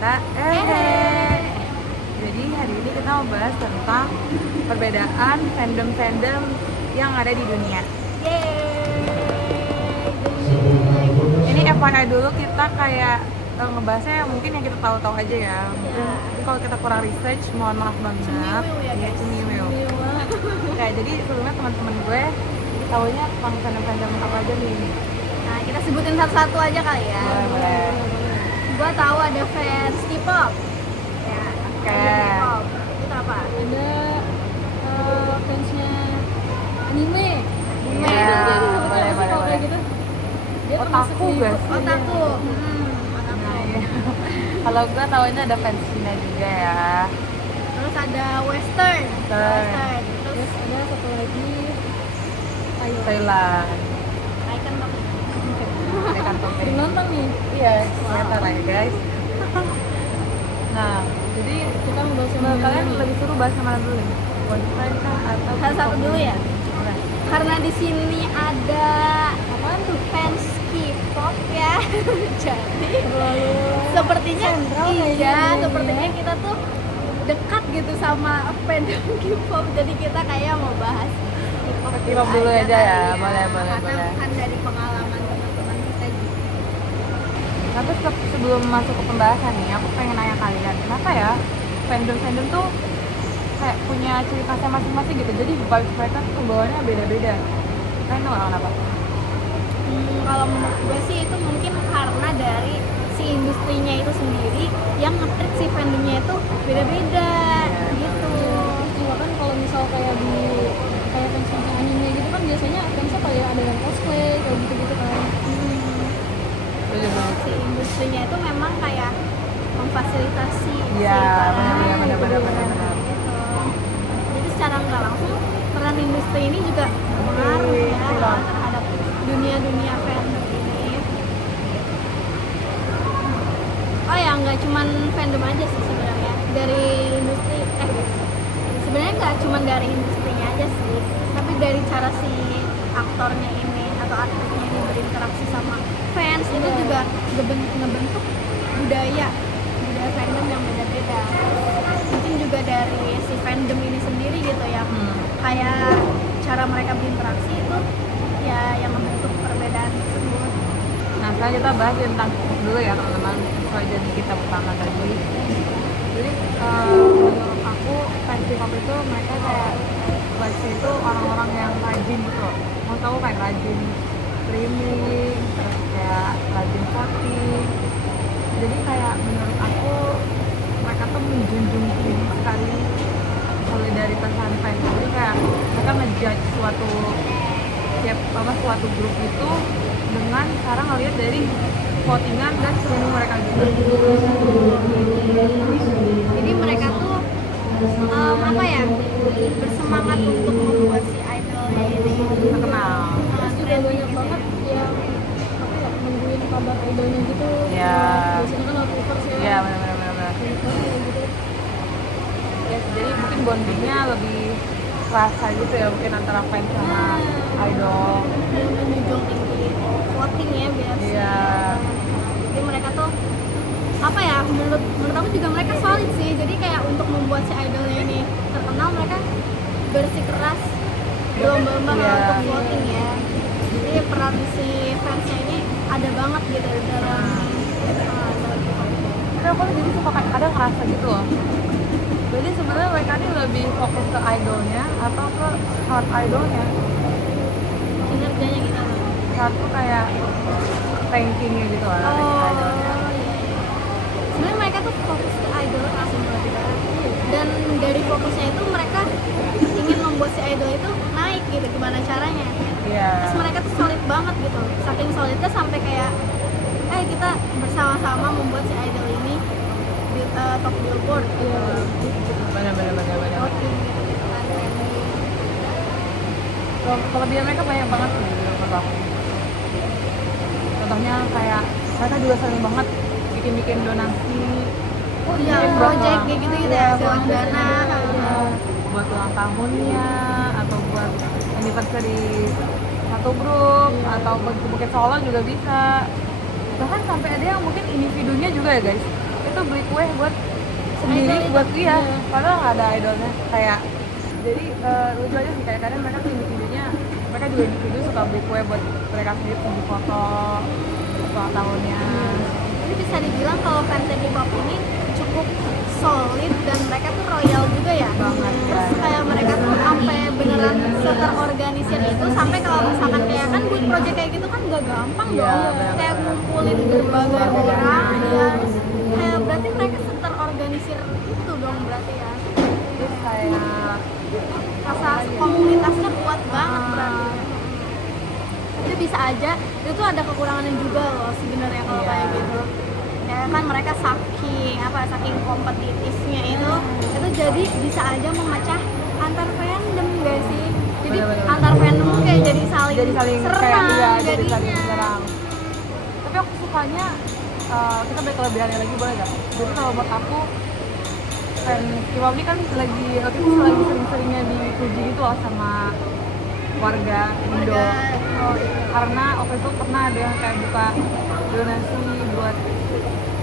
kita. Jadi hari ini kita mau bahas tentang perbedaan fandom-fandom yang ada di dunia. Ini FYI dulu, kita kayak ngebahasnya mungkin yang kita tahu-tahu aja ya. Mungkin kalau kita kurang research, mohon maaf banget. Ya, cemiwiu. Kayak jadi sebelumnya teman-teman gue tahunya tentang fandom-fandom apa aja nih? Nah, kita sebutin satu-satu aja kali ya. Boleh. Gua tahu ada fans K-pop. Ya, Oke. K-pop. Itu apa? Ada fansnya anime. Iya, Sebutnya boleh, apa sih boleh, kalau kayak boleh. gitu? Dia Otaku termasuk di- gak sih? Otaku. Nah, iya. Kalau gue tahunya ada fans Cina juga ya. Terus ada Western. Western. Terus Terus ada satu lagi Thailand. Thailand. Icon Pop. Ini kan topik. Sering nonton nih. Iya, ternyata lah ya guys. Nah, jadi Kita mau bahas yang menurut mana kalian nih? lebih seru bahas yang mana dulu nih? Boyfriend kah atau Satu-satu K-pop? dulu ya. Boleh. Karena di sini ada apaan tuh fans K-pop ya. Jadi sepertinya iya, sepertinya kita tuh dekat gitu sama fandom K-pop. Jadi kita kayak mau bahas K-pop dulu aja ya. kali Boleh, boleh, Karena boleh. kan dari pengalaman teman-teman kita gitu. Tapi sebelum masuk ke pembahasan nih, aku pengen nanya kalian, kenapa ya fandom-fandom tuh kayak punya ciri khasnya masing-masing gitu, jadi vibes mereka tuh pembawanya beda-beda. Kalian tau gak kenapa? Kalau menurut gue sih itu mungkin karena dari si industrinya itu sendiri yang nge-treat si fandomnya itu beda-beda gitu. Juga kan kalau misal kayak di kayak fans anime gitu kan biasanya fansnya kayak ada yang cosplay kayak gitu-gitu kan. Si industrinya itu memang kayak memfasilitasi Iya, para benar. gitu. Jadi secara nggak langsung peran industri ini juga berpengaruh ya Iya. terhadap dunia fandom ini. Oh ya, nggak cuman fandom aja sih sebenarnya, dari industri sebenarnya nggak cuman dari industrinya aja sih, tapi dari cara si aktornya ini atau artisnya ini berinteraksi sama fans itu juga ngebentuk budaya fandom yang beda-beda. Mungkin juga dari si fandom ini sendiri gitu yang kayak cara mereka berinteraksi itu ya yang membentuk perbedaan tersebut. Nah, sekarang kita bahas tentang K-pop dulu ya teman-teman, sesuai janji kita pertama tadi. Jadi menurut aku fans K-pop itu mereka kayak vibes-nya itu orang-orang yang rajin gitu loh. Mau tahu kayak rajin streaming, terus kayak rajin voting. Jadi kayak menurut aku mereka tuh menjunjung tinggi sekali solidaritas fans. Jadi kayak mereka ngejudge suatu grup itu dengan cara ngelihat dari votingan dan streaming mereka juga. Jadi mereka tuh apa ya, bersemangat untuk membuat si idolnya ini Terkenal. Terus juga banyak banget yang apa ya nungguin kabar idolnya gitu. Iya. Biasanya kan Outvers ya. Iya, benar. Banyak banget kayak gitu. Ya, jadi mungkin bondingnya lebih kerasa gitu ya, mungkin antara fans sama idol. dan menjunjung tinggi voting ya biasa. Iya. Jadi mereka tuh apa ya, menurut aku juga mereka solid sih. Jadi kayak untuk membuat si idolnya ini terkenal, mereka bersikeras berlomba-lomba Iya. untuk voting ya. Jadi peran si fansnya ini ada banget gitu dalam Tapi aku jadi suka kayak kadang ngerasa gitu loh. Jadi sebenarnya mereka ini lebih fokus ke idolnya atau ke heart idolnya. kinerjanya gitu. Satu kayak rankingnya gitu lah, ranking idolnya. Iya. Sebenarnya mereka tuh fokus ke idol langsung dan dari fokusnya itu mereka ingin membuat si idol itu naik gitu, gimana caranya. Iya. Terus mereka tuh solid banget gitu, saking solidnya sampai kayak kita bersama-sama membuat si idol ini di top billboard gitu. Benar. Voting gitu kan, trending. Kelebihan mereka banyak banget sih menurut aku. Contohnya kayak mereka juga sering banget bikin donasi. Oh iya, Bikin project buat- kayak gitu ya, Iya, galang project. dana. Buat ulang tahunnya atau buat anniversary satu grup atau buat Bukit Solo juga bisa. Bahkan sampai ada yang mungkin individunya juga ya guys, itu tuh beli kue buat sendiri Idol buat itu. dia, Iya. padahal nggak ada idolnya. Kayak jadi lucu aja sih, kayak kadang mereka tuh individunya, mereka juga individu suka beli kue buat mereka sendiri untuk foto ulang tahunnya. Jadi bisa dibilang kalau fans K-pop ini cukup solid dan mereka tuh royal juga ya. Banget, Terus ya. kayak mereka tuh sampai beneran seterorganisir itu, sampai kalau misalkan kayak kan buat project kayak gitu kan gak gampang Iya, dong. benar. Kayak ngumpulin berbagai orang ya. Kayak berarti mereka seterorganisir itu dong berarti ya. Terus kayak Rasa komunitasnya kuat banget berarti. Itu bisa aja itu ada kekurangannya juga loh sebenarnya kalau Iya. kayak gitu. Ya kan mereka saking kompetitifnya itu jadi bisa aja memecah antar fandom gak sih? Jadi Bener-bener. antar fandom tuh kayak jadi saling serang kayak iya, jadi saling jadinya. serang. Tapi aku sukanya kita balik kelebihannya lagi, boleh gak? Jadi kalau buat aku fan K-pop ini kan lagi sering-seringnya dipuji gitu loh sama warga Indo. Oh, iya. Karena waktu itu pernah ada yang kayak buka donasi buat,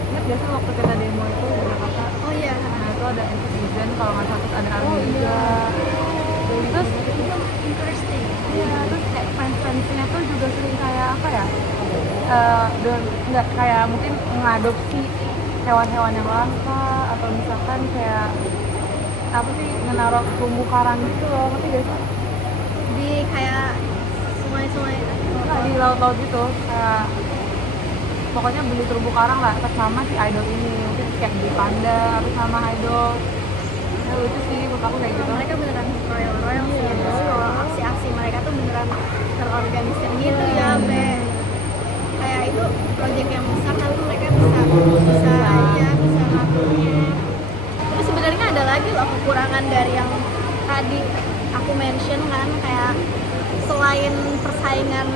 ingat gak sih waktu kita demo itu di Jakarta? Oh iya. Nah itu ada Netizen kalau nggak salah, terus ada Army juga. Terus Interesting. iya, terus kayak fans-fansnya tuh juga sering kayak apa ya, nggak kayak mungkin mengadopsi hewan-hewan yang langka, atau misalkan kayak apa sih, menaruh terumbu karang gitu loh, ngerti gak sih? Di kayak sungai-sungai Nah, di laut-laut gitu, kayak pokoknya beli terumbu karang lah atas nama si idol ini, mungkin kayak beli panda atas nama idol. Ya lucu sih menurut aku kayak gitu. mereka beneran royal sih ya. Terus kalau aksi-aksi mereka tuh beneran terorganisir gitu ya, Be. Kayak itu project yang besar tapi mereka bisa aja bisa ngaturnya. Tapi sebenarnya ada lagi loh kekurangan dari yang tadi aku mention kan, kayak selain persaingan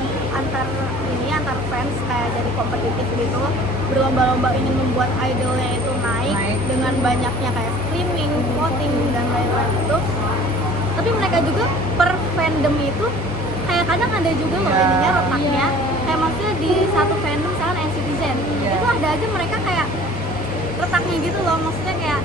antar fans kayak jadi kompetitif gitu, berlomba-lomba ingin membuat idolnya itu naik dengan banyaknya kayak streaming, voting dan lain-lain itu. Tapi mereka juga per fandom itu kayak kadang ada juga loh Iya. ininya retaknya. Kayak maksudnya di satu fandom misalkan NCTzen, Iya. itu ada aja mereka kayak retaknya gitu loh. Maksudnya kayak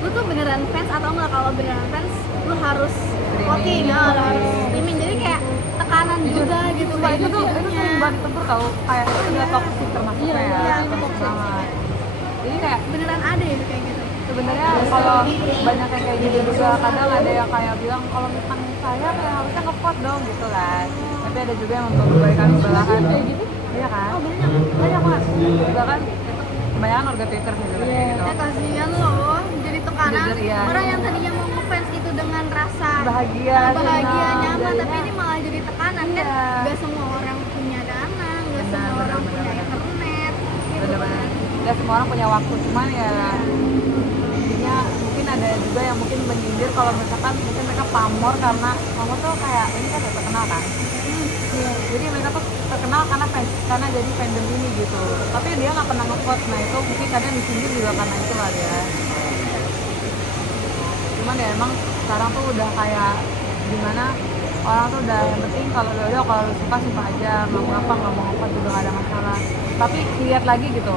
lu tuh beneran fans atau enggak, kalau beneran fans lu harus voting, lu harus streaming. Jadi kayak tekanan juga gitu Sumpah, kayak itu tuh gitu. sering banget ditempur tau, kayak itu udah toxic termasuknya ya, Iya, toxic toxic. banget. Jadi kayak Beneran ada ya kayak gitu. sebenarnya kalau banyak yang kayak gitu juga, kadang ada yang kayak bilang kalau misalkan saya kayak harusnya nge-vote dong gitu kan, tapi ada juga yang memberikan belahan kayak gitu. Iya kan? Oh banyak. Banyak banget. Bahkan itu kebanyakan warga Twitter sih sebenarnya gitu. Kasihan loh, jadi tekanan. Jujur, iya. Orang yang tadinya mau ngefans itu dengan rasa Bahagia, bahagia, senang, nyaman, jadinya- tapi ini malah jadi tekanan kan. Iya. Gak semua orang punya dana, gak Benar, semua orang benar, punya benar. internet gitu Bener-bener. kan. Gak semua orang punya waktu, cuman ya intinya mungkin ada juga yang mungkin menyindir kalau misalkan mungkin mereka pamor, karena pamor tuh kayak ini kan ya terkenal kan. Jadi mereka tuh terkenal karena jadi fandom ini gitu, tapi dia nggak pernah nge-vote. Nah itu mungkin kadang disindir juga karena itu lah ya. Cuman ya emang sekarang tuh udah kayak gimana, orang tuh udah yang penting kalau lu suka aja, mau ngapa nggak mau nge-vote juga nggak ada masalah. Tapi lihat lagi gitu,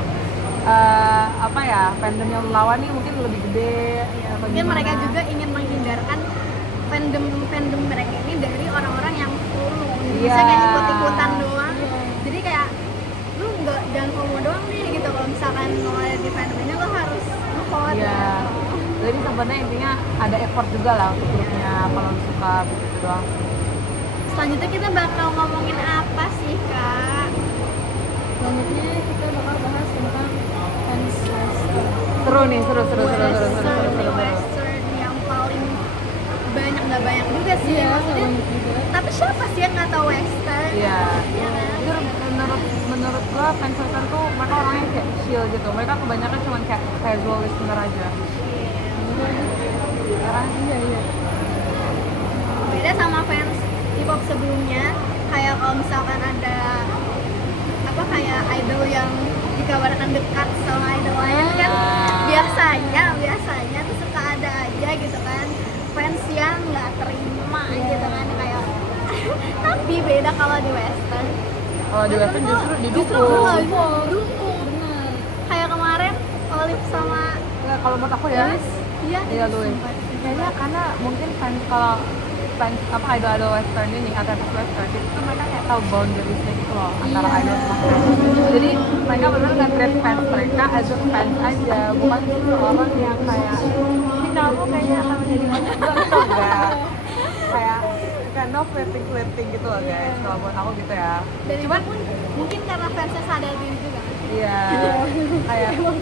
apa ya, fandom yang lu lawan nih mungkin lebih gede atau Mungkin gimana. mereka juga ingin menghindarkan fandom mereka ini dari orang-orang yang FOMO. Iya. Bisa kayak ikut-ikutan doang. Jadi kayak lu jangan FOMO doang nih gitu. Kalau misalkan mau ada di fandom ini lu harus nge-vote. Iya. Jadi sebenarnya intinya ada effort juga lah untuk grupnya, kalau lu suka gitu doang. Selanjutnya kita bakal ngomongin apa sih, Kak? Selanjutnya kita bakal bahas tentang fans western. Seru nih, seru. Western yang paling banyak, nggak banyak juga sih Iya, maksudnya. banyak juga. Tapi siapa sih yang nggak tahu Western? Iya. Ya kan? Jujur, menurut gua fans western tuh mereka orangnya kayak chill gitu. Mereka kebanyakan cuma kayak casual listener aja. Karena Iya. Beda sama fans K-pop sebelumnya, kayak kalau misalkan ada apa kayak idol yang dikabarkan dekat sama idol lain kan, biasanya tuh suka ada aja gitu kan fans yang nggak terima gitu kan kayak tapi beda kalau di Western. kalau di western justru Justru didukung. dukung. Kayak kemarin Olive menurut aku ya. Iya, Iya itu Louis. sumpah. Kayaknya karena mungkin kalau fans apa idol western ini artis western itu mereka kayak tahu boundariesnya gitu loh antara idol sama fans. Jadi mereka benar nge-treat fans mereka as a fans aja, bukan seseorang yang kayak ini kamu kayaknya akan menjadi banyak itu enggak. Kayak kind of flirting gitu loh guys, kalau buat aku gitu ya. Dan Cuman itu pun mungkin karena fansnya sadar diri juga. iya kayak emang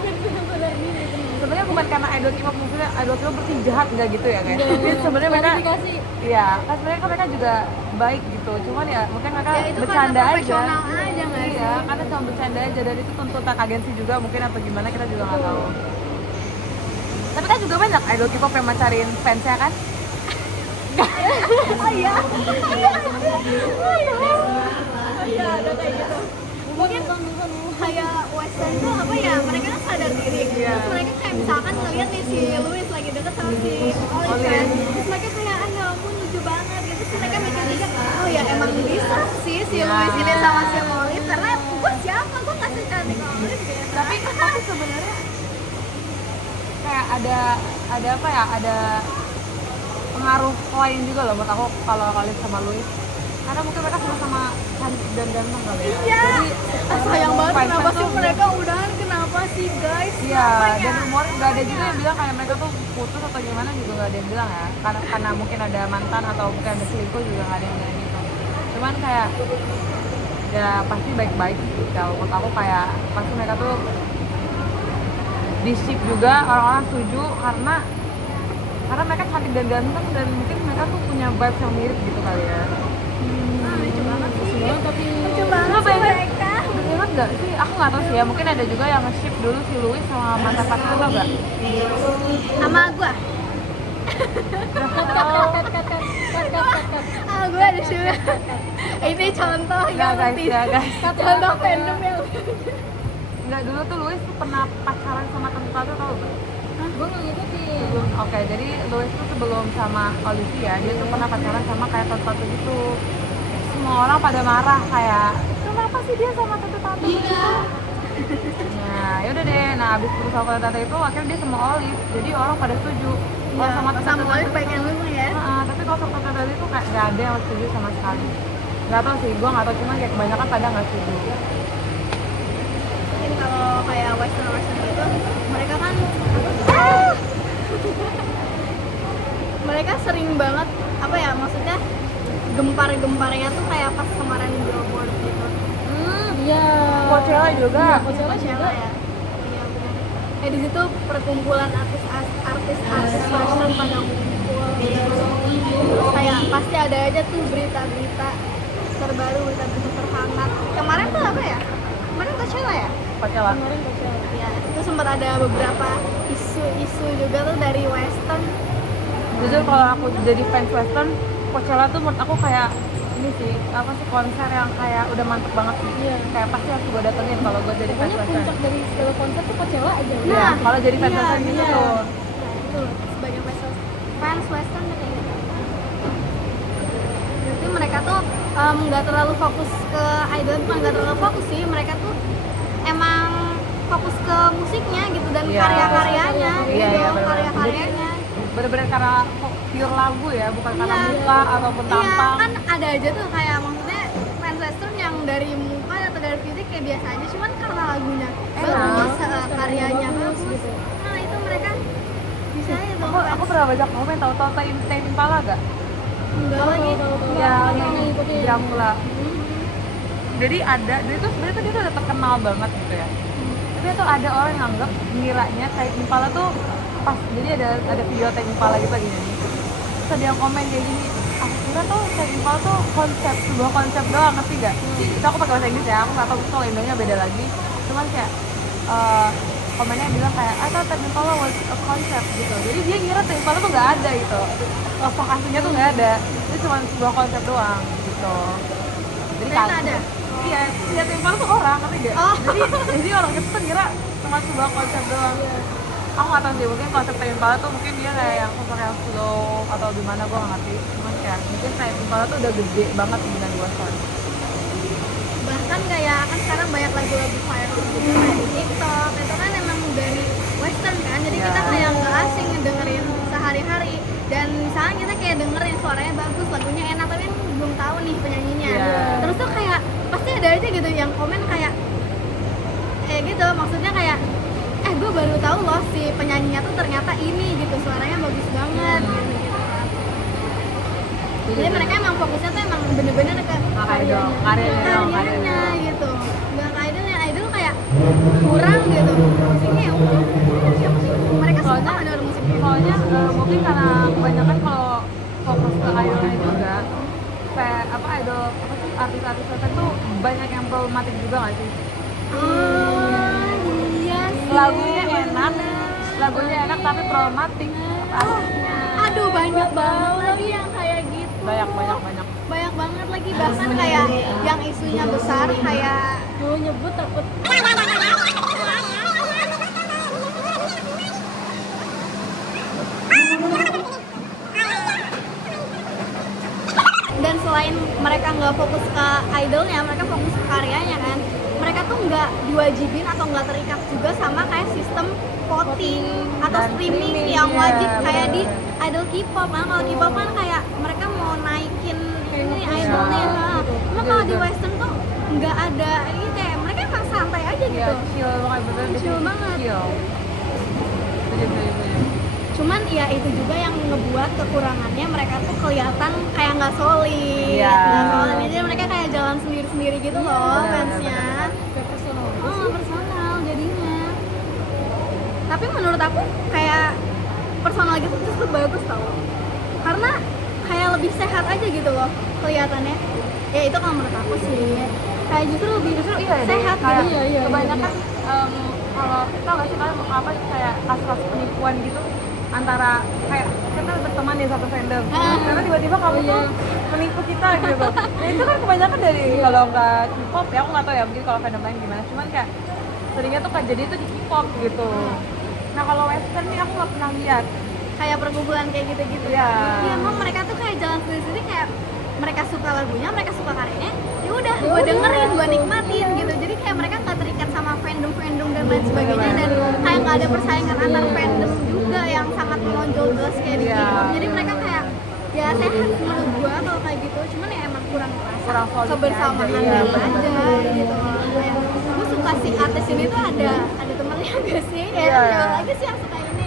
fansnya pada ini sebenarnya bukan karena idol K-pop, maksudnya idol K-pop berarti jahat nggak gitu ya guys. Jadi sebenarnya mereka klarifikasi. iya kan sebenarnya kan mereka juga baik gitu, cuman ya mungkin mereka Ya itu bercanda karena aja. profesional aja nggak sih? Iya karena cuma bercanda aja, dan itu tuntutan agensi juga mungkin atau gimana kita juga nggak tahu. Tapi kan juga banyak idol K-pop yang macarin fansnya kan. Oh iya. Iya, ada kayak gitu. Mungkin kayak western tuh apa ya, mereka kan sadar diri. Iya. Terus mereka kayak misalkan ngeliat nih si Louis lagi deket sama si Olive kan. Terus mereka kayak, ah ya ampun lucu banget gitu. Terus mereka mikir juga, oh ya emang bisa sih si Iya. Louis ini sama si Olive. Karena gue siapa, gue gak secantik Olive gitu. Tapi sebenarnya kayak ada apa ya, ada pengaruh lain juga loh buat aku kalau Olive sama Louis, karena mungkin mereka sama-sama cantik dan ganteng kali ya. Iya. Sayang banget fans kenapa tuh- sih mereka udahan, kenapa sih guys? Iya, Kenapa dan ya? rumor nggak ada juga yang bilang kayak mereka tuh putus atau gimana juga nggak ada yang bilang ya, karena mungkin ada mantan atau mungkin ada selingkuh juga nggak ada yang bilang gitu. Cuman kayak ya pasti baik-baik sih kalau menurut aku, kayak pasti mereka tuh di ship juga, orang-orang setuju karena mereka cantik dan ganteng, dan mungkin mereka tuh punya vibes yang mirip gitu kali ya. Lucu banget sih. tapi Lucu banget Lu sih pengen- mereka. Beneran nggak sih? Aku nggak tahu sih ya, mungkin ada juga yang nge-ship dulu si Louis sama mantan pacarnya, tau nggak? Sama gua. Ah, gue ada juga. Ini contoh Nggak yang guys, ya guys. contoh fandom yang Nggak, dulu tuh Louis tuh pernah pacaran sama Kenta tuh, tau nggak? gue nggak ngikutin. Oke, jadi Louis tuh sebelum sama Olivia, dia tuh pernah pacaran sama kayak Tante gitu. Semua orang pada marah kayak, kenapa sih dia sama Tante gitu? Nah, yaudah deh. Nah, abis putus sama Tante itu, akhirnya dia sama Olive. Jadi orang pada setuju. Kalau sama sama Olive baik yang lu ya. Tapi kalau sama Tante itu kayak nggak ada yang setuju sama sekali. Nggak tahu sih, gue nggak tahu, cuma kayak kebanyakan pada nggak setuju. Mungkin kalau kayak western gitu, mereka kan mereka sering banget apa ya, maksudnya gempar-gemparnya tuh kayak pas kemarin Billboard gitu. Iya. Coachella juga. Iya, Coachella Coachella juga. ya. Iya benar. Di situ perkumpulan artis western pada ngumpul gitu. Terus kayak pasti ada aja tuh berita-berita terbaru, berita-berita terhangat. Kemarin tuh apa ya? Kemarin Coachella ya? Coachella. Kemarin Coachella. Ya, itu sempat ada beberapa isu-isu juga tuh dari western. Jujur kalau aku jadi fans western, Coachella tuh menurut aku kayak ini sih, apa sih, konser yang kayak udah mantep banget sih. Iya. Kayak pasti harus gue datengin kalau gue jadi fans Pokoknya western. puncak dari segala konser tuh Coachella aja. Iya, Nah, kalau jadi fans iya, western gitu iya. tuh. Nah, itu sebagai fans western tuh kayak gitu. Berarti mereka tuh nggak terlalu fokus ke idol, bukan nggak terlalu fokus sih, mereka tuh emang fokus ke musiknya gitu dan Iya. karya-karyanya Iya, gitu, iya, bener-bener. karya-karyanya. Bener-bener karena pure lagu ya, bukan karena Iya. muka ataupun Iya, tampang. kan ada aja tuh kayak maksudnya fans western yang dari muka atau dari fisik kayak biasa aja, cuman karena lagunya bagus, karyanya bagus gitu. Nah, itu mereka bisa aja tuh Aku pernah baca komen, tau Tame Impala gak? enggak lagi. Ya, Nggak yang ngikutin. Dracula. Jadi dia tuh sebenarnya tuh dia tuh udah terkenal banget gitu ya. Tapi tuh ada orang yang anggap ngiranya Tame Impala tuh pas, jadi ada video Tame Impala gitu lagi nyanyi. Terus ada yang komen kayak gini, aku kira tuh Tame Impala tuh sebuah konsep doang, ngerti gak? Itu aku pakai bahasa Inggris ya, aku nggak tahu kalau Indonya beda lagi. Cuman kayak komennya bilang kayak, I thought Tame Impala was a concept gitu. Jadi dia ngira Tame Impala tuh nggak ada gitu, sosok aslinya tuh nggak ada, itu cuma sebuah konsep doang gitu. Jadi Ternyata kaget. ada? Iya, dia Tame Impala tuh orang, ngerti gak? Oh. Jadi orang itu tuh ngira cuma sebuah konsep doang. Aku nggak tahu sih, mungkin konsep Tame Impala tuh mungkin dia kayak yang sosok yang slow atau gimana, gue nggak ngerti. Cuman kayak mungkin Tame Impala tuh udah gede banget di dunia luar. Bahkan kayak kan sekarang banyak lagu-lagu viral gitu kayak di TikTok, itu kan emang dari western kan, jadi gitu, maksudnya kayak gue baru tahu loh si penyanyinya tuh ternyata ini gitu, suaranya bagus banget gitu. Jadi mereka emang fokusnya tuh emang bener-bener ke karyanya gitu, nggak ke idol kayak kurang gitu. Musiknya ya udah, mereka suka denger musiknya. Soalnya mungkin karena kebanyakan kalau fokus ke idolnya juga kayak idol artis-artis tertentu banyak yang problematik juga nggak sih? Iya sih. Lagunya enak tapi problematik artisnya. Aduh, banyak banget lagi yang kayak gitu. Banyak. Banyak banget lagi, bahkan kayak yang isunya besar kayak nyebut takut. dan selain mereka nggak fokus ke idolnya, mereka fokus ke karyanya kan. Mereka tuh nggak diwajibin atau nggak terikat juga sama kayak sistem voting atau streaming yang wajib kayak di idol K-pop. Nah, kalau K-pop kan kayak mereka mau naikin ini idolnya. Nah, kalau di Western tuh nggak ada ini, kayak mereka emang santai aja gitu. Iya, chill banget, bener-bener Chill banget. Chill. Setuju. Cuman ya itu juga yang ngebuat kekurangannya, mereka tuh kelihatan kayak nggak solid. Iya. Nggak solid, jadi mereka kayak jalan sendiri-sendiri gitu loh fansnya. Kayak personal gitu sih. Personal jadinya. Tapi menurut aku kayak personal gitu justru bagus tau. Karena kayak lebih sehat aja gitu loh kelihatannya. Ya itu kalau menurut aku sih. Kayak justru lebih sehat kayak gitu. Iya. kebanyakan kalau tau gak sih kalian apa kayak kasus penipuan gitu antara kayak kita berteman di satu fandom karena tiba-tiba kamu tuh menipu kita gitu. Nah itu kan kebanyakan dari kalau nggak K-pop ya, aku nggak tahu ya mungkin kalau fandom lain gimana, cuman kayak seringnya tuh kejadian itu di K-pop gitu. Nah kalau Western nih aku nggak pernah lihat Kayak perkumpulan kayak gitu-gitu. Iya. Iya, emang mereka tuh kayak jalan sendiri-sendiri, kayak mereka suka lagunya, mereka suka karyanya, ya udah gue dengerin, gue nikmatin gitu. Jadi kayak mereka nggak terikat sama fandom dan lain sebagainya, dan kayak nggak ada persaingan antar fandom juga yang sangat menonjol jelas kayak di Iya. K-pop. Jadi mereka kayak ya sehat menurut gue kalau kayak gitu, cuman ya emang kurang Kurang solidnya kebersamaan aja, iya. aja gitu. Kayak gue suka si artis ini tuh ada temennya gak sih? Ya Iya. siapa lagi sih yang suka ini?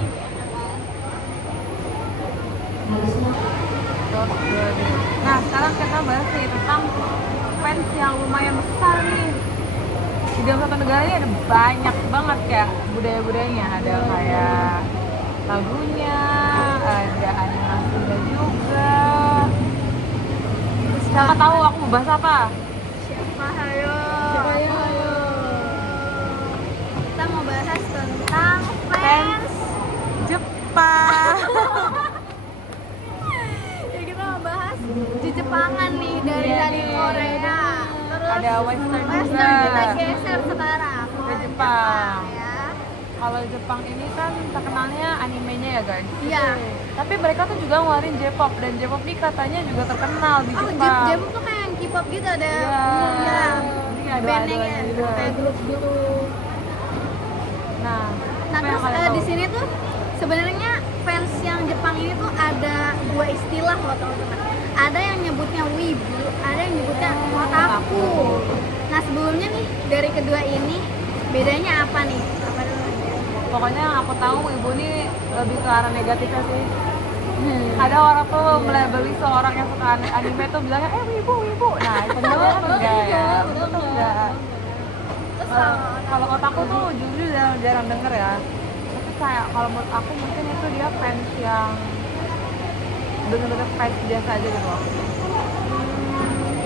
Nah sekarang kita bahas nih tentang fans yang lumayan besar nih. Di dalam satu negara ini ada banyak banget kayak budaya-budayanya. Ada kayak lagunya, ada animasinya juga. Siapa tahu aku mau bahas apa? Siapa ayo? Ayo. Kita mau bahas tentang fans. Jepang. Ya kita mau bahas di Jepangan nih, dari Iya tadi nih. Korea. Terus Ada Western juga. kita geser sekarang Ke Jepang. ya. Kalau Jepang ini kan terkenalnya animenya ya guys. Iya. Tapi mereka tuh juga ngeluarin J-pop, dan J-pop ini katanya juga terkenal di Oh, Jepang. Jem tuh kayak yang K-pop gitu, ada Iya. Jadi ada bandnya idolnya kayak juga. kayak grup gitu. Nah, Nah apa yang terus kalian tahu? di sini tuh sebenarnya fans yang Jepang ini tuh ada dua istilah loh teman-teman. Ada yang nyebutnya wibu, ada yang nyebutnya otaku. Nah sebelumnya nih dari kedua ini bedanya apa nih? Apa dulu? Pokoknya yang aku tahu ibu ini lebih ke arah negatifnya sih. Ada orang tuh melabeli seorang yang suka anime tuh bilangnya wibu. Nah itu bener enggak ya? Betul enggak? Terus Kalau otaku tuh jujur jarang denger ya. Tapi kayak kalau menurut aku mungkin itu dia fans yang bener-bener fans biasa aja gitu loh.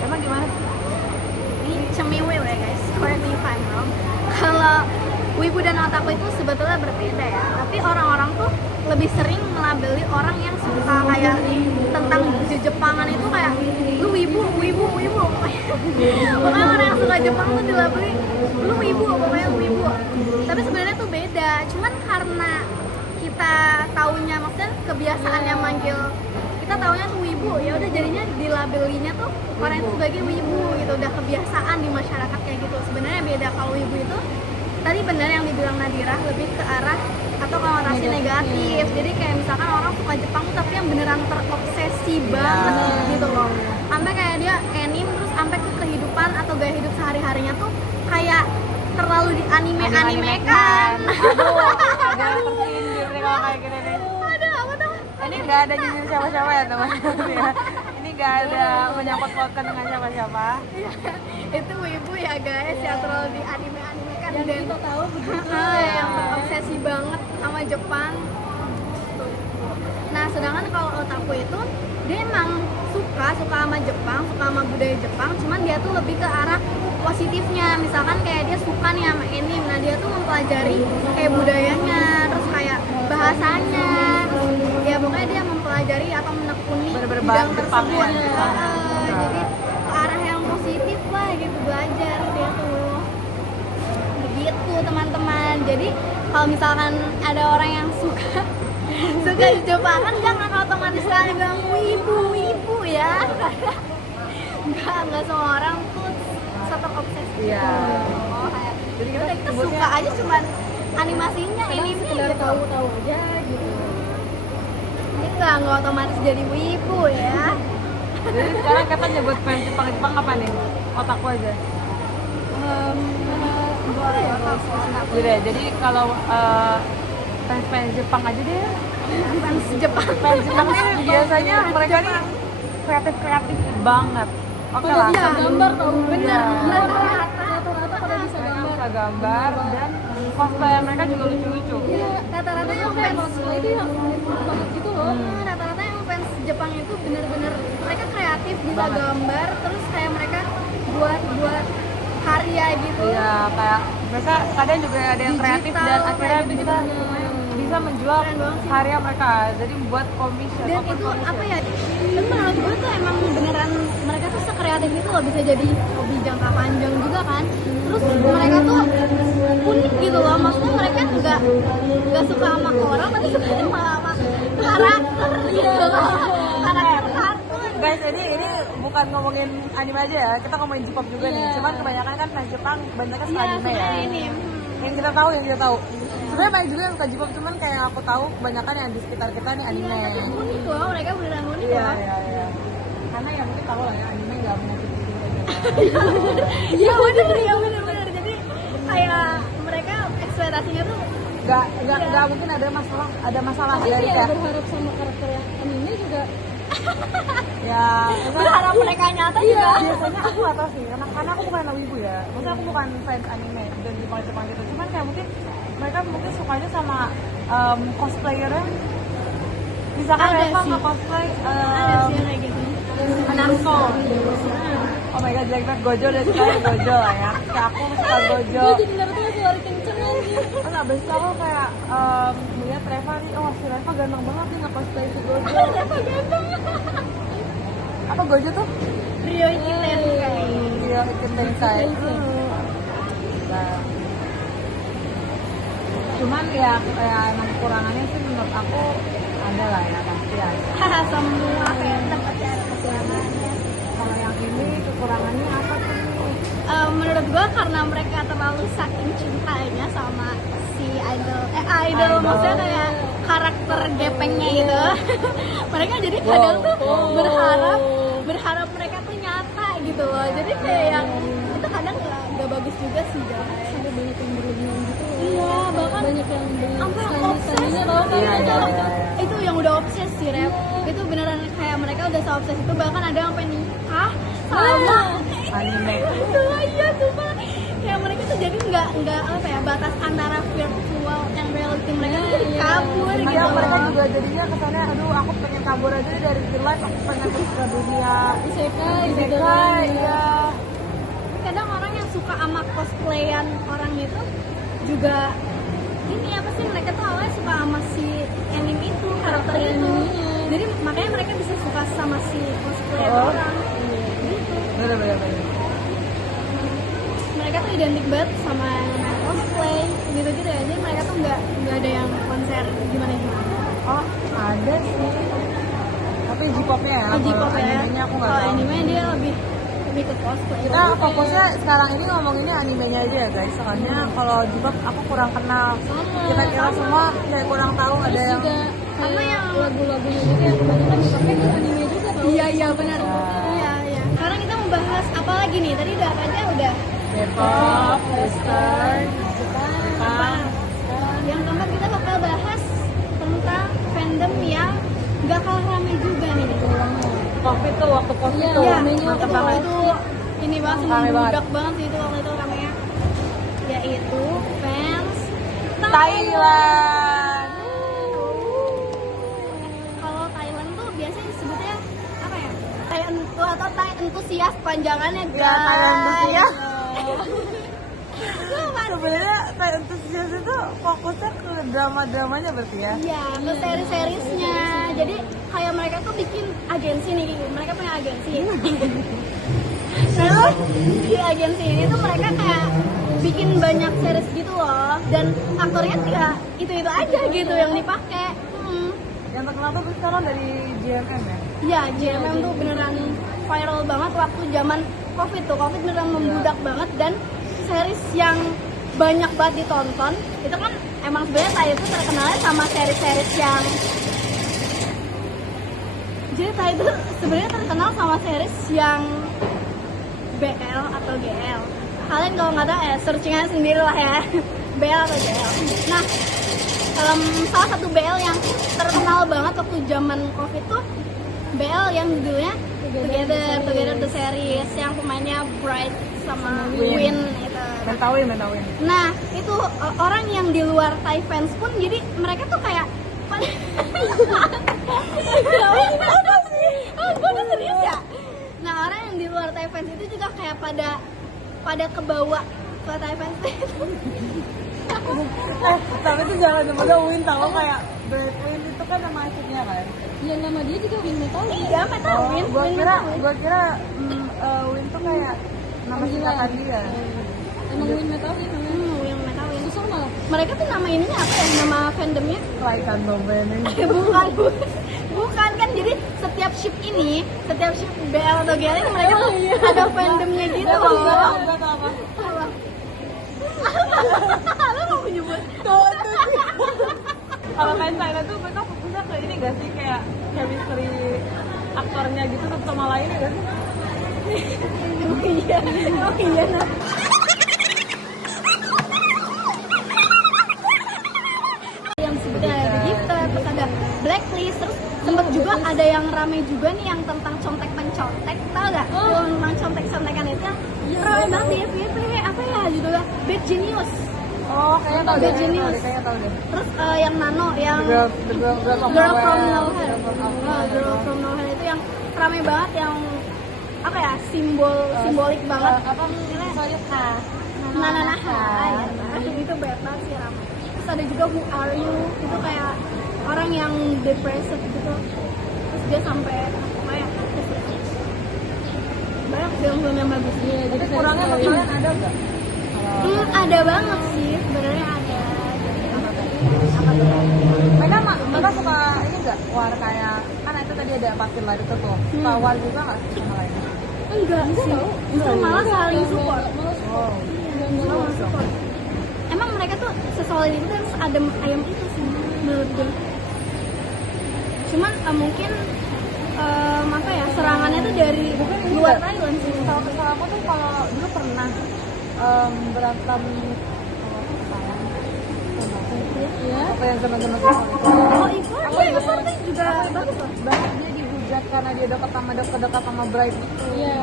Emang gimana sih? ini cemiwi ya guys, correct me if I'm wrong. Kalau wibu dan otaku itu sebetulnya berbeda ya, tapi orang-orang tuh lebih sering melabeli orang yang suka kayak tentang Jepangan itu kayak lu wibu pokoknya orang yang suka Jepang tuh dilabeli lu wibu, pokoknya lu wibu. Tapi sebenarnya tuh beda, cuman karena kita taunya, maksudnya kebiasaannya manggil, kita taunya tuh wibu, ya udah jadinya dilabelinya tuh orang itu sebagai wibu gitu, udah kebiasaan di masyarakat kayak gitu. Sebenarnya beda. Kalau wibu itu tadi benar yang dibilang Nadira, lebih ke arah atau konotasi negatif. Jadi kayak misalkan orang suka Jepang tapi yang beneran terobsesi banget gitu loh, sampai kayak dia anime terus sampai ke kehidupan atau gaya hidup sehari-harinya tuh kayak terlalu di anime-animekan. Aduh, ada tersindir nih kalau kayak gini nih. Aduh, apa tuh? Ini nggak ada nyindir siapa-siapa ya teman-teman ya. Ini nggak ada menyangkut pautkan dengan siapa-siapa. Itu wibu ya guys, yang terlalu di anime-animekan Yang dan kita tahu begitu. yang terobsesi banget sama Jepang. Nah, sedangkan kalau otaku itu dia emang suka sama Jepang, suka sama budaya Jepang, cuman dia tuh lebih ke arah positifnya. Misalkan kayak dia suka nih sama anime, nah dia tuh mempelajari kayak budayanya, terus kayak bahasanya, ya pokoknya dia mempelajari atau menekuni Bener-bener bidang bahas Jepang tersebut. ya. Jadi ke arah yang positif lah gitu, belajar dia tuh. Begitu teman-teman. Jadi kalau misalkan ada orang yang suka Jepang kan jangan otomatis kalian bilang wibu ya. Enggak semua orang tuh terobsesi. Iya. Oh, kayak Jadi ya udah, kita sebutnya- suka aja cuman animasinya ini Sekedar gitu. tahu-tahu aja gitu. Ini enggak otomatis jadi wibu ya. Jadi sekarang kita nyebut fans Jepang apa nih? Otaku aja. Boleh ya kalau spesifik. Jadi, jadi kalau fans Jepang aja deh. Fans Jepang. Fans Jepang nih biasanya mereka nih kreatif banget. Oke lah. Bisa gambar tau. Bener. Iya. Rata-rata pada bisa Mereka gambar. bisa gambar dan cosplay mereka juga lucu-lucu. Iya, Rata-rata yang kayak fans cosplay itu yang banget gitu loh. rata-rata yang fans Jepang itu bener-bener mereka kreatif, bisa Banget. gambar, terus kayak mereka buat karya gitu. Iya, kayak mereka kadang juga ada yang kreatif Digital, dan akhirnya kayak bisa menjual Keren banget sih. karya mereka. Jadi buat commission. Dan open itu commission. apa ya, dan menurut gue tuh emang beneran mereka tuh sekreatif itu loh, bisa jadi hobi jangka panjang juga kan. Terus mereka tuh unik gitu loh, maksudnya mereka nggak suka sama orang tapi suka sama karakter gitu loh, karakter kartun. Guys, ini bukan ngomongin anime aja ya, kita ngomongin J-pop juga nih. Cuman kebanyakan kan fans Jepang banyaknya suka Iya, anime ya. sebenarnya ini Yang kita tahu. Sebenarnya banyak juga yang suka J-pop, cuman kayak yang aku tahu kebanyakan yang di sekitar kita nih anime. unik loh, mereka beneran unik Iya, loh. iya. Karena ya mungkin tahu lah ya, anime nggak menyakiti diri aja. Iya bener. Jadi kayak mereka ekspektasinya tuh Nggak mungkin ada masalah Tapi dari sih kayak yang berharap sama karakter yang anime juga. ya berharap mereka nyata Iya, juga. biasanya aku nggak tahu sih, karena aku bukan wibu ya. Maksudnya aku bukan fans anime dan Jepang gitu. Cuman kayak mereka mungkin sukanya sama cosplayernya. Misalkan Ada Reva sih. nge-cosplay Ada sih yang kayak gitu. Naruto. Oh my god, jelek banget Gojo dan sekali Gojo lah ya. Kayak aku suka Gojo. Gue jadi Naruto masih lari kenceng aja. Terus abis itu aku kayak melihat Reva nih, oh si Reva ganteng banget nih nge-cosplay si Gojo. Reva ganteng. Apa Gojo tuh? Rio Itenkai. Iya, ikut Tensai. Nah, cuman ya emang kekurangannya sih menurut aku ada lah ya, pasti ada. Haha, semua kayak pasti ada kekurangannya. Kalau yang ini kekurangannya apa tuh? Menurut gua karena mereka terlalu saking cintanya sama si idol, Idol. maksudnya kayak karakter gepengnya gitu. Mereka jadi kadang tuh berharap mereka tuh nyata gitu loh. Jadi kayak yang itu kadang nggak bagus juga sih guys. Sampai banyak yang berlebihan gitu. Iya, bahkan Banyak yang beli sampai obses standar tau kan? Iya, itu, iya. itu yang udah obses sih Rep. Itu beneran kayak mereka udah seobses itu, bahkan ada yang sampai nikah sama Anime. itu iya tuh Pak. Kayak mereka tuh jadi nggak apa ya, batas antara virtual and reality mereka tuh jadi kabur gitu Iya, mereka loh. juga jadinya kesannya, aduh aku pengen kabur aja dari real life, aku pengen terus ke dunia Isekai gitu isekai, kan. iya. Kadang orang yang suka sama cosplayan orang itu juga ini apa sih, mereka tuh awalnya suka sama si anime itu, karakter itu, jadi makanya mereka bisa suka sama si cosplayan Oh. orang gitu. Bener. Mereka tuh identik banget sama cosplay gitu-gitu ya, jadi mereka tuh nggak ada yang konser gimana. Oh, ada sih. Tapi J-popnya ya, J-pop kalau ya. animenya aku nggak Kalau tahu. anime dia lebih ke cosplay. Kita fokusnya sekarang ini ngomonginnya animenya aja ya guys. Soalnya kalau J-pop aku kurang kenal. Kita semua kayak kurang tahu ada yang Juga Sama kayak yang- lagu-lagunya juga yang kebanyakan dipakai di anime juga tau. Iya benar. Iya. Sekarang kita membahas apa lagi nih? Tadi udah apa aja udah. K-pop, western, COVID tuh, waktu COVID Iya, tuh. Iya, namanya mantep itu banget. ini banget, Rame banget. membludak banget sih itu waktu itu ramenya. Yaitu fans Thailand. Kalau Thailand tuh biasanya disebutnya apa ya? Thai entusias panjangannya guys. Ya, Thailand entusias. Itu kan Sebenarnya Thai entusias itu fokusnya ke drama-dramanya berarti ya? iya, ke seri-serisnya. Jadi kayak mereka tuh bikin agensi nih, mereka punya agensi. Terus di agensi ini tuh mereka kayak bikin banyak series gitu loh, dan aktornya ya itu aja gitu yang dipakai. Yang terkenal tuh sekarang dari JMM ya? Iya, JMM tuh beneran viral banget waktu zaman COVID tuh. COVID beneran membludak banget, dan series yang banyak banget ditonton itu kan emang sebenarnya Thai itu terkenalnya sama series-series yang jadi Thai itu sebenarnya terkenal sama series yang BL atau GL. Kalian kalau nggak tahu ya searching aja sendiri lah ya. BL atau GL. Nah, dalam salah satu BL yang terkenal banget waktu zaman COVID tuh BL yang judulnya Together the series, yang pemainnya Bright sama Win itu. Mentawin. Nah, itu orang yang di luar Thai fans pun jadi mereka tuh kayak apa sih? Oh, gue udah serius ya? Nah, orang yang di luar Thai fans itu juga kayak pada kebawa ke Thai fans itu. Tapi itu jangan semudah Win tahu kayak Brad Win itu kan nama aslinya kan? Ya nama dia juga Win Metal. Iya, Metal Win. Gua kira Win tuh kayak nama singkatan dia. Emang Win Metal ya namanya. Win Metal Win. Susah malah. Mereka tuh nama ininya apa ya? Nama fandomnya? Kelaikan domain ini. Bukan kan, jadi setiap ship BL atau GL ini mereka tuh ada fandomnya gitu loh. Gak tau apa. Lo mau menyebut? Kalau fans Thailand tuh mereka fokusnya ke ini gak sih, kayak chemistry aktornya gitu satu sama lainnya gak sih? Oh iya nah. Yang sebutnya ada Gifted, terus ada Blacklist, terus sempet juga ada yang rame juga nih yang tentang contek-mencontek, tau gak? Tentang contek-contekan itu yang rame banget di FYP, apa ya judulnya? Bad Genius. Oh, kayaknya tau deh, kayaknya tau deh. Terus yang Nano, yang The Girl from Girl from Nowhere. Nowhere. Girl from Nowhere itu yang rame banget, yang apa ya, simbolik banget. Apa soalnya kah? Nananaha ya, itu banget banget sih rame. Terus ada juga Who Are You, itu kayak orang yang depressive gitu, terus dia sampai apa ya, banyak film-film yang bagus. Iya, jadi Tapi kurangnya kalian ada nggak? Ada banget sih sebenarnya, ada. Mereka suka ini nggak? War kayak kan itu tadi ada parkir lari itu tuh. Suka war juga nggak sih sama lainnya? Enggak sih, justru malah saling support. Oh. Saling support. Emang mereka tuh sesolid itu dan seadem ayam itu sih menurut gue. Cuman mungkin apa ya, serangannya tuh dari luar Thailand sih. Kalau aku tuh kalau dulu pernah berantem Iya. apa yang teman-teman Oh itu, iya Farti juga bagus loh. banget dia dihujat karena dia dekat sama Bright gitu. Iya.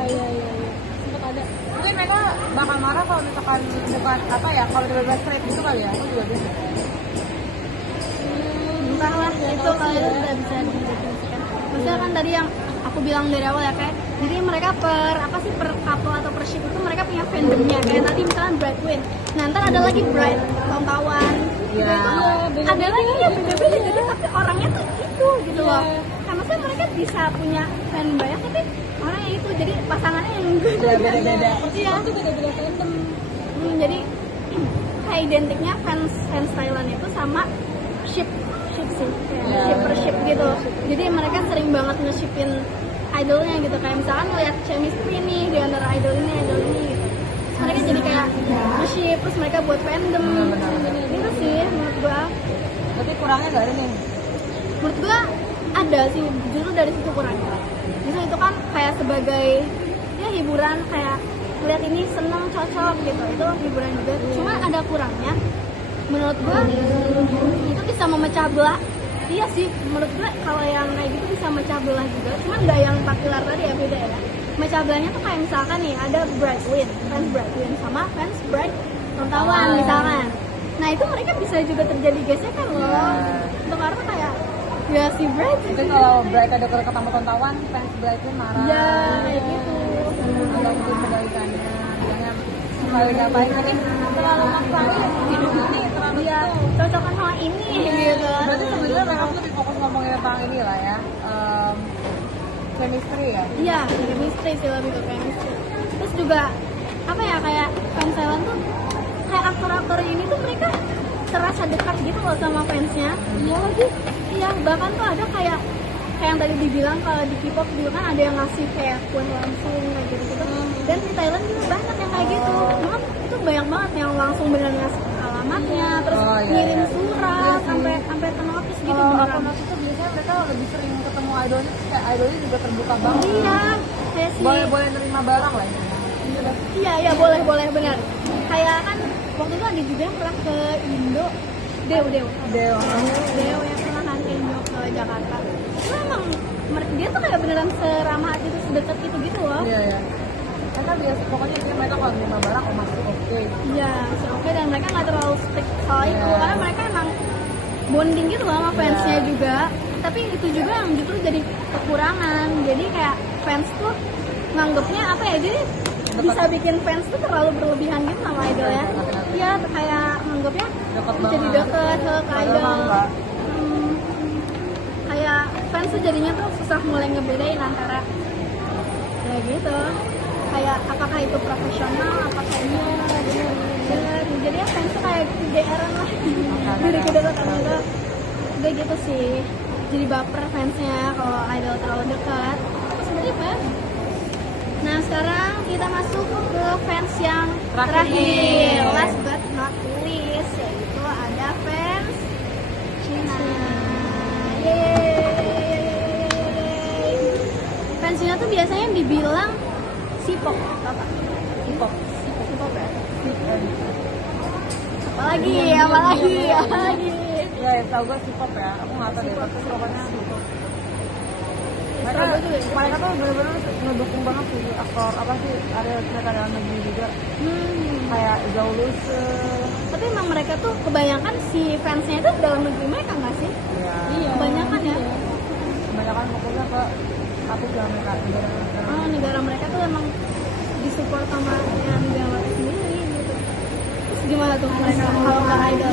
Sempat ada. Mungkin mereka bakal marah kalau misalkan bukan apa ya, kalau tiba-tiba straight gitu kali ya. Aku juga bisa. Entahlah, itu kalau itu udah bisa didefinisikan. Maksudnya kan tadi yang aku bilang dari awal ya, kayak jadi mereka per couple atau per ship itu mereka punya fandomnya, kayak tadi misalnya Bright Win. Nah ntar ada lagi Bright kawan-kawan. Iya. Ada lagi ya beda-beda, jadi tapi orangnya tuh itu gitu loh. Nah maksudnya mereka bisa punya fan banyak tapi orangnya itu, jadi pasangannya yang Beda-beda. Iya. Itu beda-beda fandom. Jadi kayak identiknya fans Thailand itu sama ship sih, kayak ship per ship gitu. Jadi mereka sering banget nge-shipin idolnya gitu, kayak misalkan ngeliat chemistry nih di antara idol ini gitu. Mereka jadi kayak nge-ship, terus mereka buat fandom. Itu sih menurut gua. Berarti kurangnya nggak ada nih? Menurut gua ada sih, justru dari situ kurangnya. Justru itu kan kayak sebagai ya hiburan, kayak lihat ini seneng, cocok gitu, itu hiburan juga. Cuma ada kurangnya menurut gua, itu bisa memecah belah Iya sih, menurut gue kalau yang kayak gitu bisa mecah belah juga, cuman nggak yang 4 pilar tadi ya, beda ya. Mecah belahnya tuh kayak misalkan nih ada Bradwin, fans Bradwin sama fans Brad Tontawan misalkan. Nah itu mereka bisa juga terjadi gesekan loh. Untuk karena kayak ya si Brad Itu kalau Bright ada deket sama Tontawan, fans Bright pun marah. ya kayak gitu. Ada mungkin kebalikannya. Misalnya kalau ngapain ini terlalu maksain hidup ini terlalu Iya, cocokan sama ini gitu. Berarti sebenarnya mereka lebih fokus ngomongin tentang ini lah ya, chemistry ya. Iya, chemistry sih, lebih ke chemistry. Terus juga apa ya, kayak fans Thailand tuh kayak aktor-aktor ini tuh mereka terasa dekat gitu loh sama fansnya. Iya lagi. Iya, bahkan tuh ada kayak yang tadi dibilang kalau di K-pop juga kan ada yang ngasih kayak kue langsung kayak gitu-gitu. Dan di Thailand juga banyak yang kayak gitu. Bahkan itu banyak banget yang langsung beneran ngasih alamatnya, terus ngirim surat sampai ke notis gitu. Kalau beneran. aku notice tuh biasanya mereka lebih sering ketemu idolnya, kayak idolnya juga terbuka banget. Iya, kayak sih. Boleh nerima barang lah ya. Iya boleh benar. Kayak kan waktu itu ada juga yang pernah ke Indo, Deo yang pernah kan ke Indo ke Jakarta. Itu emang dia tuh kayak beneran seramah itu, sedekat itu gitu loh. Iya. Mereka biasa, pokoknya mereka kalau nerima barang masih oke. Iya, oke, dan mereka nggak terlalu strict soal itu karena mereka emang bonding gitu loh sama fansnya juga. Tapi itu juga yang justru jadi kekurangan. Jadi kayak fans tuh nganggepnya apa ya? Jadi bisa bikin fans tuh terlalu berlebihan gitu sama idolnya. Iya, kayak nganggepnya jadi deket ke idol. Kayak fans tuh jadinya tuh susah mulai ngebedain antara kayak gitu. Kayak apakah itu profesional, apakah ini jadi ya fans tuh kayak GR-an lah. Jadi kedekatan idol. Udah gitu sih. Jadi baper fansnya kalau idol terlalu dekat. Sebenarnya fans. Nah sekarang kita masuk ke fans yang terakhir. Last but not least, yaitu ada fans Cina. Yeay. Fans Cina tuh biasanya dibilang K-pop apa? K-pop ya? Apalagi? Ya, tau gue K-pop ya. Aku nggak tahu deh, tapi pokoknya K-pop. Mereka tuh bener-bener ngedukung banget sih aktor apa sih, ada mereka dalam negeri juga. Kayak Zhao Luce. Tapi emang mereka tuh kebanyakan si fansnya itu dalam negeri mereka nggak sih? Iya. Kebanyakan ya. Kebanyakan fokusnya ke satu negara. Negara mereka tuh emang disupport sama ya, negara mereka sendiri gitu. Terus gimana tuh mereka kalau nggak idol?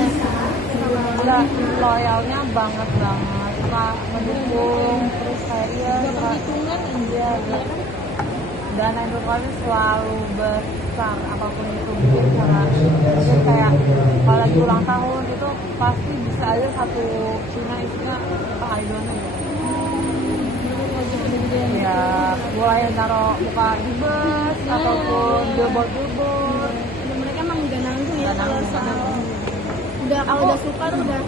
Udah loyalnya banget suka mendukung, terus kayak iya dan endorse selalu besar apapun itu, mungkin kayak kalau lagi ulang tahun itu pasti bisa aja satu Cina isinya idolnya gitu. Ya mulai taruh muka di bus ataupun billboard. Mereka emang udah nanggung ya kalau udah suka tuh udah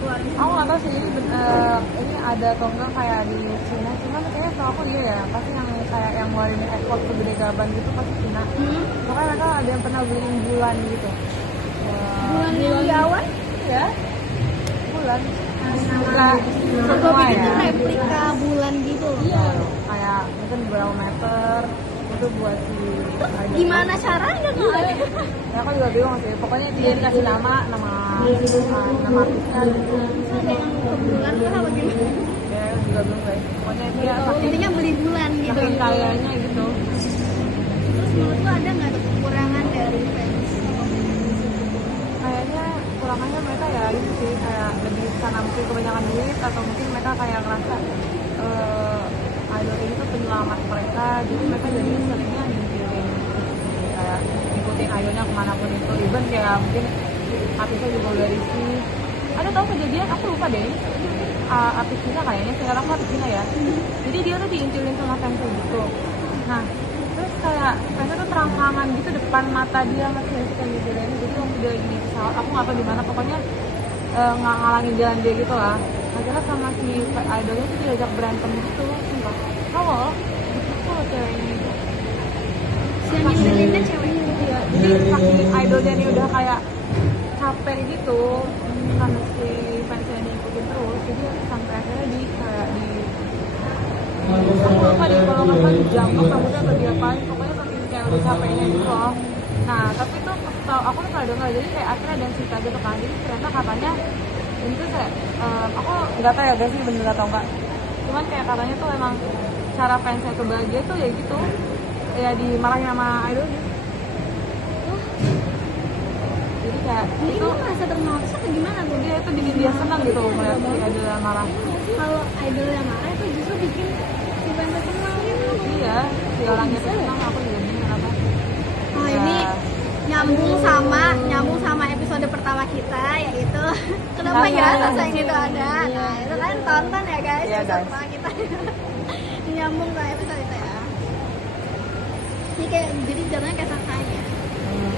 keluarin. Aku nggak tahu sih ini ada atau enggak kayak di Cina, cuman kayaknya kalau aku iya ya, pasti yang kayak yang ngeluarin effort segede gaban gitu pasti Cina. Makanya mereka ada yang pernah beliin bulan gitu. Bulan yang di awal? Ya, bulan. Gue pikir itu replika bulan gitu. Iya. Kayak mungkin berapa meter itu buat si idol. Gimana caranya tuh? Ya aku juga bingung sih. Pokoknya dia dikasih nama artisnya gitu. Ada yang ke bulan kan apa gimana? Ya juga bingung guys. Pokoknya dia Intinya beli bulan gitu. saking kayanya gitu. Terus menurut lu ada nggak tuh kekurangan dari fans? Kayaknya kurangannya mereka ya gitu sih, kayak lebih karena mungkin kebanyakan duit atau mungkin mereka kayak ngerasa idol ini tuh penyelamat mereka, jadi mereka jadi seringnya nyintirin kayak ngikutin idolnya kemanapun itu, even kayak mungkin artisnya juga udah risih. Ada tau kejadian, aku lupa deh, artis Cina kayaknya, sekarang aku artis Cina ya, jadi dia tuh diintilin sama fansnya gitu. Nah terus kayak fansnya tuh terang-terangan gitu depan mata dia, masih kayak nyintirin gitu waktu dia lagi naik pesawat, aku nggak tahu di mana, pokoknya nggak ngalangin jalan dia gitu lah. Akhirnya sama si idolnya tuh diajak berantem gitu, sumpah. Kalau itu ceweknya itu Si yang nyintirinnya cewek. ya, jadi saking idolnya ini udah kayak capek gitu karena si fansnya ini ikutin dilanjutin terus, jadi sampai akhirnya di kayak di aku lupa deh kalau nggak salah dijambak rambutnya atau diapain, pokoknya saking kayak udah capeknya gitu loh. Nah tapi tuh tau aku tuh pernah dengar, jadi kayak akhirnya ada cerita gitu kan, jadi ternyata katanya itu kayak aku nggak tahu ya guys ini bener atau enggak, cuman kayak katanya tuh emang cara fansnya tuh bahagia tuh ya gitu, ya dimarahin sama idolnya. Jadi kayak Mungkin itu dia merasa termaksa atau gimana tuh? dia itu bikin dia senang gitu loh melihat si idolnya marah. Kalau idol yang marah itu justru bikin si fansnya senang gitu. Iya, si orangnya tuh senang, aku juga bingung kenapa. Oh Ya. ini nyambung sama episode pertama kita, yaitu kenapa ya Sasang itu ada. Nah itu kan tonton ya guys, Iya, episode guys. pertama kita. Nyambung ke episode itu ya. Ini kayak jadi jadinya kayak Sasang ya.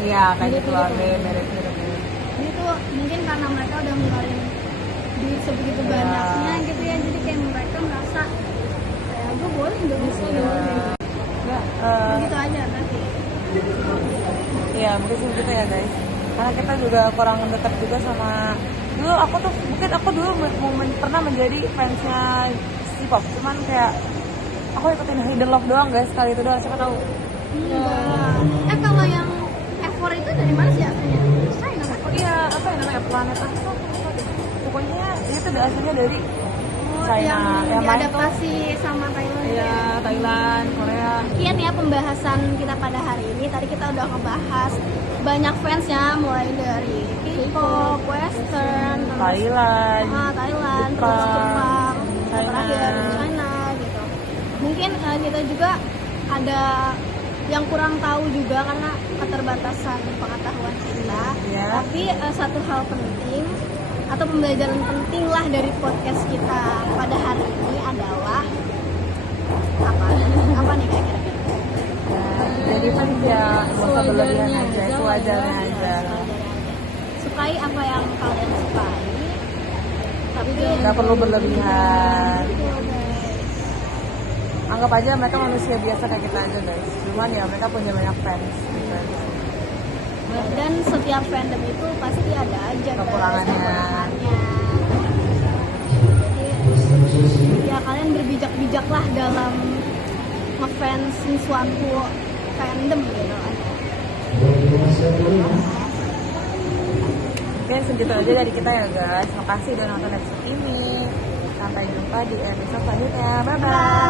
Iya kayak gitu lah, mirip. Ini tuh mungkin karena mereka udah ngeluarin duit sebegitu Iya. banyaknya gitu ya, jadi kayak mereka merasa kayak gue boleh nggak bisa dong. Ya, Gitu aja nanti. iya mungkin sih gitu ya guys. Karena kita juga kurang dekat juga sama dulu aku dulu pernah menjadi fansnya K-pop, cuman kayak aku ikutin Hidden Love doang guys, kali itu doang, siapa tahu. Enggak. Kalau yang F4 itu dari mana sih aslinya? China kan? Oh iya, apa ya namanya, planet apa tuh? Pokoknya dia tuh aslinya dari China, yang yang main tuh diadaptasi sama Thailand iya ya. Thailand, Korea. Sekian ya pembahasan kita pada hari ini. Tadi kita udah ngebahas banyak fansnya, mulai dari K-pop, Western, terus Thailand, Thailand, terus Jepang, China. terakhir China gitu. Mungkin kita juga ada yang kurang tahu juga karena keterbatasan pengetahuan kita. Iya. Tapi satu hal penting atau pembelajaran penting lah dari podcast kita pada hari ini adalah apa nih kira-kira? Jadi fans ya nggak usah berlebihan aja, sewajarnya aja. Sukai apa yang kalian sukai, tapi Nggak perlu berlebihan. Anggap aja mereka manusia biasa kayak kita aja guys. Cuman ya mereka punya banyak fans. dan setiap fandom itu pasti ada aja Kekurangannya. kekurangannya. Jadi ya kalian berbijak-bijaklah dalam ngefans suatu fandom gitu kan. Oke, segitu aja dari kita ya guys. Makasih udah nonton episode ini. Sampai jumpa di episode selanjutnya. Bye bye.